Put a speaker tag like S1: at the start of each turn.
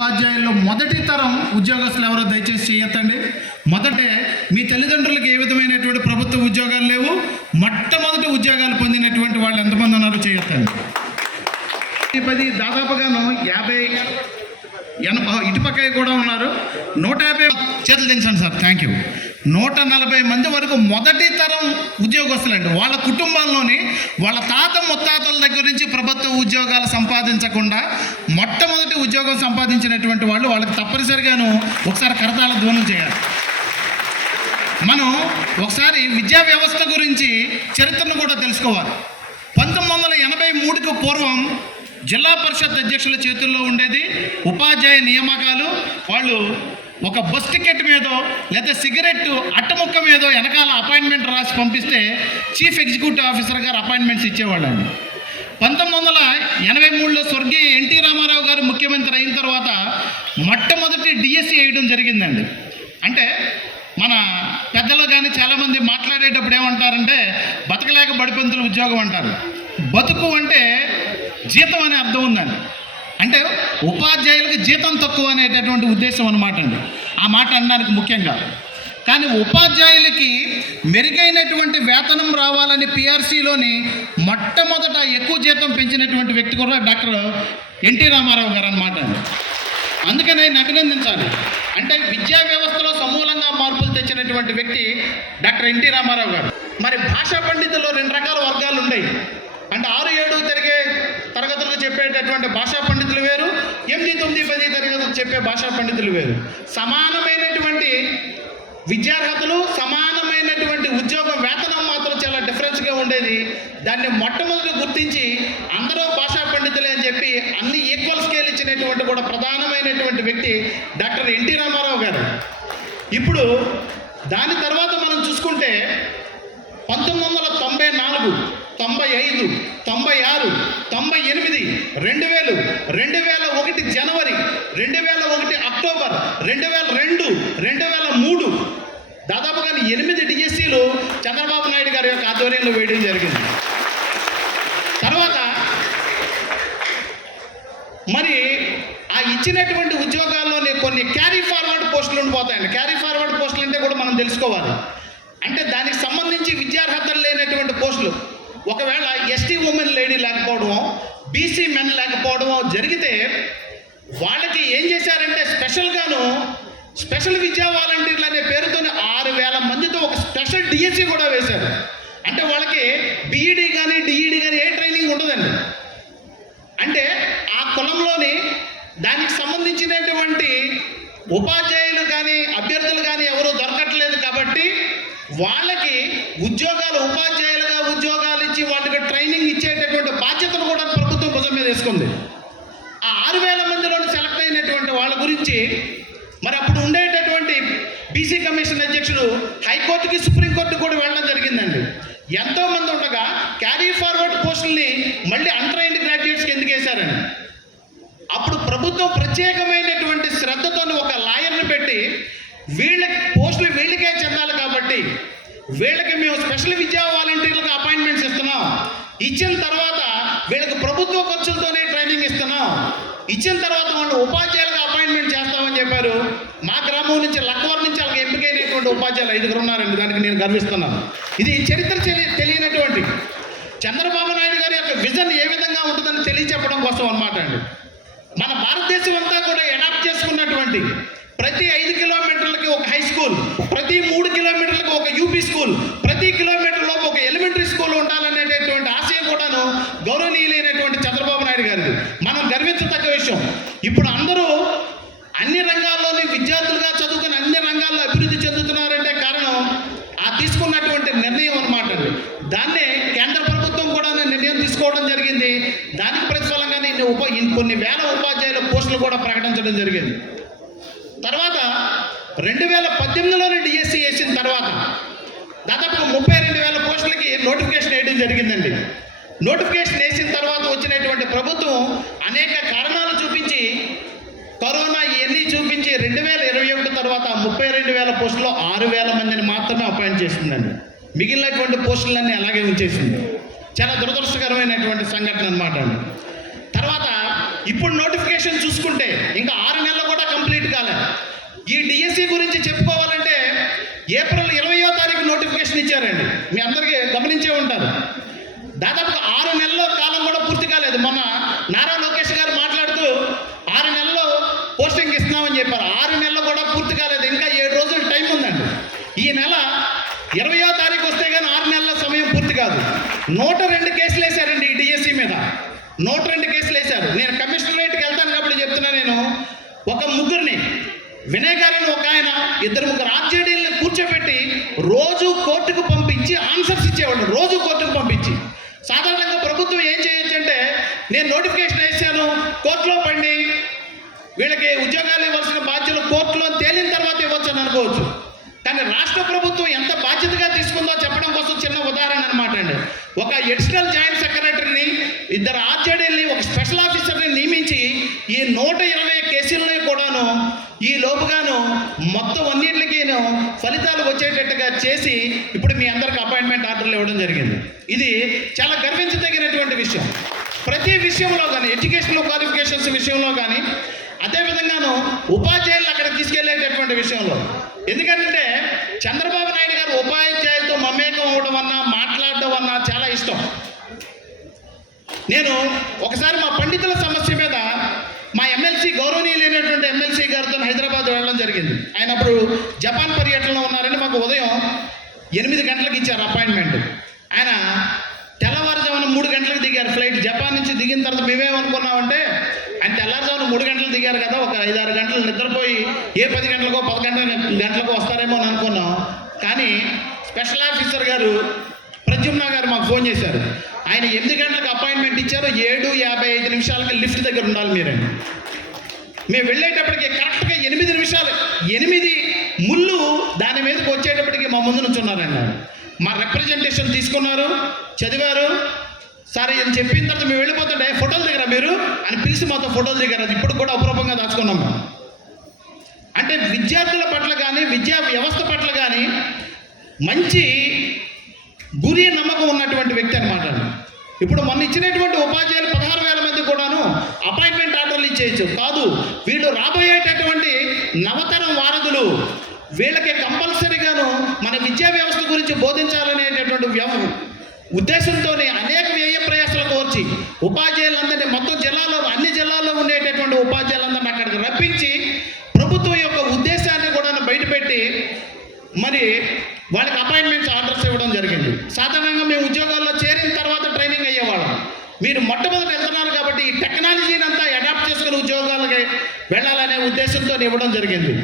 S1: ఉపాధ్యాయుల్లో మొదటి తరం ఉద్యోగస్తులు ఎవరో దయచేసి చేయొద్దండి. మొదటే మీ తల్లిదండ్రులకు ఏ విధమైనటువంటి ప్రభుత్వ ఉద్యోగాలు లేవు మొట్టమొదటి ఉద్యోగాలు పొందినటువంటి వాళ్ళు ఎంతమంది ఉన్నారో చేయొద్దండి. పది దాదాపుగాను యాభై ఎనభై ఇటుపక్క కూడా ఉన్నారు. నూట యాభై చేతులు దించండి సార్. థ్యాంక్ యూ నూట నలభై మంది వరకు మొదటి తరం ఉద్యోగస్తులండి. వాళ్ళ కుటుంబంలోని వాళ్ళ తాత ముత్తాతల దగ్గర నుంచి ప్రభుత్వ ఉద్యోగాలు సంపాదించకుండా మొట్టమొదటి ఉద్యోగం సంపాదించినటువంటి వాళ్ళు వాళ్ళకి తప్పనిసరిగాను ఒకసారి కరతాల ధ్వనం చేయాలి. మనం ఒకసారి విద్యా వ్యవస్థ గురించి చరిత్రను కూడా తెలుసుకోవాలి. పంతొమ్మిది వందల ఎనభై మూడుకు పూర్వం జిల్లా పరిషత్ అధ్యక్షుల చేతుల్లో ఉండేది ఉపాధ్యాయ నియామకాలు. వాళ్ళు ఒక బస్ టికెట్ మీదో లేదా సిగరెట్ అట్టముక్క మీదో వెనకాల అపాయింట్మెంట్ రాసి పంపిస్తే చీఫ్ ఎగ్జిక్యూటివ్ ఆఫీసర్ గారు అపాయింట్మెంట్స్ ఇచ్చేవాళ్ళండి. పంతొమ్మిది వందల ఎనభై మూడులో స్వర్గీయ ఎన్టీ రామారావు గారు ముఖ్యమంత్రి అయిన తర్వాత మొట్టమొదటి డిఎస్సి వేయడం జరిగిందండి. అంటే మన పెద్దలు కానీ చాలామంది మాట్లాడేటప్పుడు ఏమంటారంటే బతకలేక బడిపంతులు ఉద్యోగం అంటారు. బతుకు అంటే జీతం అనే అర్థం ఉందండి. అంటే ఉపాధ్యాయులకు జీతం తక్కువ అనేటటువంటి ఉద్దేశం అనమాట అండి. ఆ మాట అనడానికి ముఖ్యంగా. కానీ ఉపాధ్యాయులకి మెరుగైనటువంటి వేతనం రావాలని పిఆర్సీలోని మొట్టమొదట ఎక్కువ జీతం పెంచినటువంటి వ్యక్తి కూడా డాక్టర్ ఎన్టీ రామారావు గారు అనమాట అండి. అందుకనే అభినందించాలి అంటే విద్యా వ్యవస్థలో సమూలంగా మార్పులు తెచ్చినటువంటి వ్యక్తి డాక్టర్ ఎన్టీ రామారావు గారు. మరి భాషా పండితుల్లో రెండు రకాల వర్గాలు ఉన్నాయి అంటే ఆరు ఏడు తిరిగే తరగతులు చెప్పేటటువంటి భాషా పండితులు వేరు ఎనిమిది తొమ్మిది పది తరగతులు చెప్పే భాషా పండితులు వేరు. సమానమైనటువంటి విద్యార్హతలు సమానమైనటువంటి ఉద్యోగ వేతనం మాత్రం చాలా డిఫరెన్స్గా ఉండేది. దాన్ని మొట్టమొదటి గుర్తించి అందరూ భాషా పండితులే అని చెప్పి అన్ని ఈక్వల్ స్కేల్ ఇచ్చినటువంటి కూడా ప్రధానమైనటువంటి వ్యక్తి డాక్టర్ ఎన్టీ రామారావు గారు. ఇప్పుడు దాని తర్వాత మనం చూసుకుంటే పంతొమ్మిది వందల తొంభై నాలుగు తొంభై ఐదు తొంభై ఆరు తొంభై ఎనిమిది రెండు వేలు రెండు వేల ఒకటి జనవరి రెండు వేల ఒకటి అక్టోబర్ రెండు వేల రెండు రెండు వేల మూడు. దాదాపుగా ఎనిమిది డిఎస్సీలు చంద్రబాబు నాయుడు గారి యొక్క ఆధ్వర్యంలో వేయడం జరిగింది. తర్వాత మరి ఆ ఇచ్చినటువంటి ఉద్యోగాల్లోనే కొన్ని క్యారీ ఫార్వర్డ్ పోస్టులు ఉండిపోతాయండి. క్యారీ ఫార్వర్డ్ పోస్టులు అంటే కూడా మనం తెలుసుకోవాలి. అంటే దానికి సంబంధించి విద్యార్హతలు లేనటువంటి పోస్టులు. ఒకవేళ ఎస్టీ ఉమెన్ లేడీ లేకపోవడం బీసీ మెన్ లేకపోవడం జరిగితే వాళ్ళకి ఏం చేశారంటే స్పెషల్గాను స్పెషల్ విద్యా వాలంటీర్లు అనే పేరుతో ఆరు వేల మందితో ఒక స్పెషల్ డిఎస్సి కూడా వేశారు. అంటే వాళ్ళకి బీఈడి కానీ డిఈడి కానీ ఏ ట్రైనింగ్ ఉండదండి. అంటే ఆ కులంలోని దానికి సంబంధించినటువంటి ఉపాధ్యాయులు కానీ అభ్యర్థులు కానీ ఎవరు దొరకట్లేదు కాబట్టి వాళ్ళకి ఉద్యోగాలు ఉపాధ్యాయులుగా ఉద్యోగాలు ఇచ్చి వాళ్ళకి ట్రైనింగ్ ఇచ్చేటటువంటి బాధ్యతను కూడా ప్రభుత్వం భుజం మీద వేసుకుంది. ఆ ఆరు వేల మందిలో సెలెక్ట్ అయినటువంటి వాళ్ళ గురించి మరి అప్పుడు ఉండేటటువంటి బీసీ కమిషన్ అధ్యక్షుడు హైకోర్టుకి సుప్రీంకోర్టు కూడా వెళ్ళడం జరిగిందండి. ఎంతో మంది ఉండగా క్యారీ ఫార్వర్డ్ పోస్టుల్ని మళ్ళీ అన్ట్రైన్డ్ గ్రాడ్యుయేట్స్కి ఎందుకు వేశారండి? అప్పుడు ప్రభుత్వం ప్రత్యేకమైనటువంటి శ్రద్ధతో ఒక లాయర్ని పెట్టి వీళ్ళకి పోస్టులు వీళ్ళకే చెందాలి కాబట్టి వీళ్ళకి మేము స్పెషల్ విద్యా వాలంటీర్లకు అపాయింట్మెంట్స్ ఇస్తున్నాం. ఇచ్చిన తర్వాత వీళ్ళకి ప్రభుత్వ ఖర్చులతోనే ట్రైనింగ్ ఇస్తున్నాం. ఇచ్చిన తర్వాత వాళ్ళు ఉపాధ్యాయులుగా అపాయింట్మెంట్ చేస్తామని చెప్పారు. మా గ్రామం నుంచి లక్వర్ నుంచి వాళ్ళకి ఎంపికైనటువంటి ఉపాధ్యాయులు ఐదుగురు ఉన్నారండి దానికి నేను గర్విస్తున్నాను. ఇది చరిత్ర తెలియనటువంటి చంద్రబాబు నాయుడు గారి యొక్క విజన్ ఏ విధంగా ఉంటుందని తెలియచెప్పడం కోసం అన్నమాట అండి. మన భారతదేశం అంతా కూడా అడాప్ట్ చేసుకున్నటువంటి ప్రతి ఐదు కిలోమీటర్లకి కొన్ని వేల ఉపాధ్యాయుల పోస్టులు కూడా ప్రకటించడం జరిగింది. తర్వాత రెండు వేల పద్దెనిమిదిలోనే డిఎస్సి వేసిన తర్వాత దాదాపు ముప్పై రెండు వేల పోస్టులకి నోటిఫికేషన్ వేయడం జరిగిందండి. నోటిఫికేషన్ వేసిన తర్వాత వచ్చినటువంటి ప్రభుత్వం అనేక కారణాలు చూపించి కరోనా ఇవన్నీ చూపించి రెండు వేల ఇరవై ఒకటి తర్వాత ముప్పై రెండు వేల పోస్టులో ఆరు వేల మందిని మాత్రమే అపాయింట్ చేసిందండి. మిగిలినటువంటి పోస్టులన్నీ అలాగే ఉంచేసింది. చాలా దురదృష్టకరమైనటువంటి సంఘటన అనమాట అండి. ఇప్పుడు నోటిఫికేషన్ చూసుకుంటే ఇంకా ఆరు నెలలు కూడా కంప్లీట్ కాలే. ఈ డిఎస్సి గురించి చెప్పుకోవాలంటే ఏప్రిల్ ఇరవయో తారీఖు నోటిఫికేషన్ ఇచ్చారండి. మీ అందరికీ గమనించే ఉంటారు. దాదాపు ఆరు నెలల కాలం కూడా పూర్తి కాలేదు. మొన్న నారా లోకేష్ గారు మాట్లాడుతూ ఆరు నెలల్లో పోస్టింగ్ ఇస్తున్నామని చెప్పారు. ఆరు నెలలు కూడా పూర్తి కాలేదు. ఇంకా ఏడు రోజులు టైం ఉందండి. ఈ నెల ఇరవయో తారీఖు వస్తే కానీ ఆరు నెలల సమయం పూర్తి కాదు. నూట రెండు కేసులు వేశారండి ఈ డిఎస్సి మీద. నూట రెండు కేసులు వినయ్ ఒక ఆయన ఇద్దరు ముగ్గురు ఆర్జేడీలను కూర్చోబెట్టి రోజు కోర్టుకు పంపించి ఆన్సర్స్ ఇచ్చేవాడు రోజు కోర్టుకు పంపించి. సాధారణంగా ప్రభుత్వం ఏం చేయొచ్చు అంటే నేను నోటిఫికేషన్ వేసాను కోర్టులో పడి వీళ్ళకి ఉద్యోగాలు ఇవ్వాల్సిన బాధ్యతలు కోర్టులో తేలిన తర్వాత ఇవ్వచ్చు అని అనుకోవచ్చు. కానీ రాష్ట్ర ప్రభుత్వం ఎంత బాధ్యతగా తీసుకుందో చెప్పడం కోసం చిన్న ఉదాహరణ అనమాట అండి. ఒక ఎడిషనల్ జాయింట్ సెక్రటరీని ఇద్దరు ఆర్జేడీని ఒక స్పెషల్ ఆఫీసర్ని నియమించి ఈ నూట ఇరవై కేసులని కూడాను ఈ లోపుగాను మొత్తం అన్నింటికీను ఫలితాలు వచ్చేటట్టుగా చేసి ఇప్పుడు మీ అందరికి అపాయింట్మెంట్ ఆర్డర్లు ఇవ్వడం జరిగింది. ఇది చాలా గర్వించదగినటువంటి విషయం. ప్రతి విషయంలో కానీ ఎడ్యుకేషనల్ క్వాలిఫికేషన్స్ విషయంలో కానీ అదేవిధంగాను ఉపాధ్యాయులు అక్కడ తీసుకెళ్ళేటటువంటి విషయంలో. ఎందుకంటే చంద్రబాబు నాయుడు గారు ఉపాధ్యాయులతో మమేకం అవ్వడం అన్నా మాట్లాడడం అన్నా చాలా ఇష్టం. నేను ఒకసారి మా పండితుల సమస్య మీద మా ఎమ్మెల్సీ గౌరవనీయులైనటువంటి ఎమ్మెల్సీ గారితో హైదరాబాద్ వెళ్ళడం జరిగింది. ఆయన అప్పుడు జపాన్ పర్యటనలో ఉన్నారని మాకు ఉదయం ఎనిమిది గంటలకు ఇచ్చారు అపాయింట్మెంట్. ఆయన తెల్లవారుజామున మూడు గంటలకు దిగారు ఫ్లైట్. జపాన్ నుంచి దిగిన తర్వాత మేమేమనుకున్నామంటే ఆయన తెల్లారుజామున మూడు గంటలు దిగారు కదా ఒక ఐదారు గంటలు నిద్రపోయి ఏ పది గంటలకో పది గంటల గంటలకు వస్తారేమో అని అనుకున్నాం. కానీ స్పెషల్ ఆఫీసర్ గారు ప్రద్యుమ్న గారు మాకు ఫోన్ చేశారు. ఆయన ఎనిమిది గంటలకు అపాయింట్మెంట్ ఇచ్చారు ఏడు యాభై ఐదు నిమిషాలకి లిఫ్ట్ దగ్గర ఉండాలి మీరండి మేము వెళ్ళేటప్పటికి కరెక్ట్గా ఎనిమిది నిమిషాలు ఎనిమిది ముళ్ళు దాని మీదకి వచ్చేటప్పటికి మా ముందు నుంచి ఉన్నారండి మా రిప్రజెంటేషన్ తీసుకున్నారు చదివారు. సరే అని చెప్పిన తర్వాత మేము వెళ్ళిపోతుంటే ఫోటోలు మీరు అని పిలిచి మాతో ఫోటోలు దిగారు. అది ఇప్పుడు కూడా అపురూపంగా దాచుకున్నాం అంటే విద్యార్థుల పట్ల కానీ విద్యా వ్యవస్థ పట్ల కానీ మంచి గురి నమ్మకం ఉన్నటువంటి వ్యక్తి అనమాట ఇప్పుడు మొన్న ఇచ్చినటువంటి ఉపాధ్యాయులు పదహారు వేల మంది కూడాను అపాయింట్మెంట్ ఆర్డర్లు ఇచ్చేయచ్చు. కాదు వీళ్ళు రాబోయేటటువంటి నవతరం వారధులు వీళ్ళకి కంపల్సరీగాను మన విద్యా వ్యవస్థ గురించి బోధించాలనేటటువంటి వ్యవ ఉద్దేశంతో అనేక వ్యయ ప్రయాసాలు కోర్చి ఉపాధ్యాయులందరినీ మొత్తం జిల్లాలో అన్ని జిల్లాల్లో ఉండేటటువంటి ఉపాధ్యాయులందరినీ అక్కడికి రప్పించి ప్రభుత్వం యొక్క ఉద్దేశాన్ని కూడా బయటపెట్టి మరి వాళ్ళకి అపాయింట్మెంట్స్ ఆర్డర్స్ ఇవ్వడం జరిగింది. సాధారణంగా మేము ఉద్యోగాల్లో చేరిన తర్వాత ట్రైనింగ్ అయ్యేవాళ్ళం. మీరు మొట్టమొదటి వెళ్తున్నారు కాబట్టి ఈ టెక్నాలజీని అంతా అడాప్ట్ చేసుకుని ఉద్యోగాలకి వెళ్ళాలనే ఉద్దేశంతో ఇవ్వడం జరిగింది.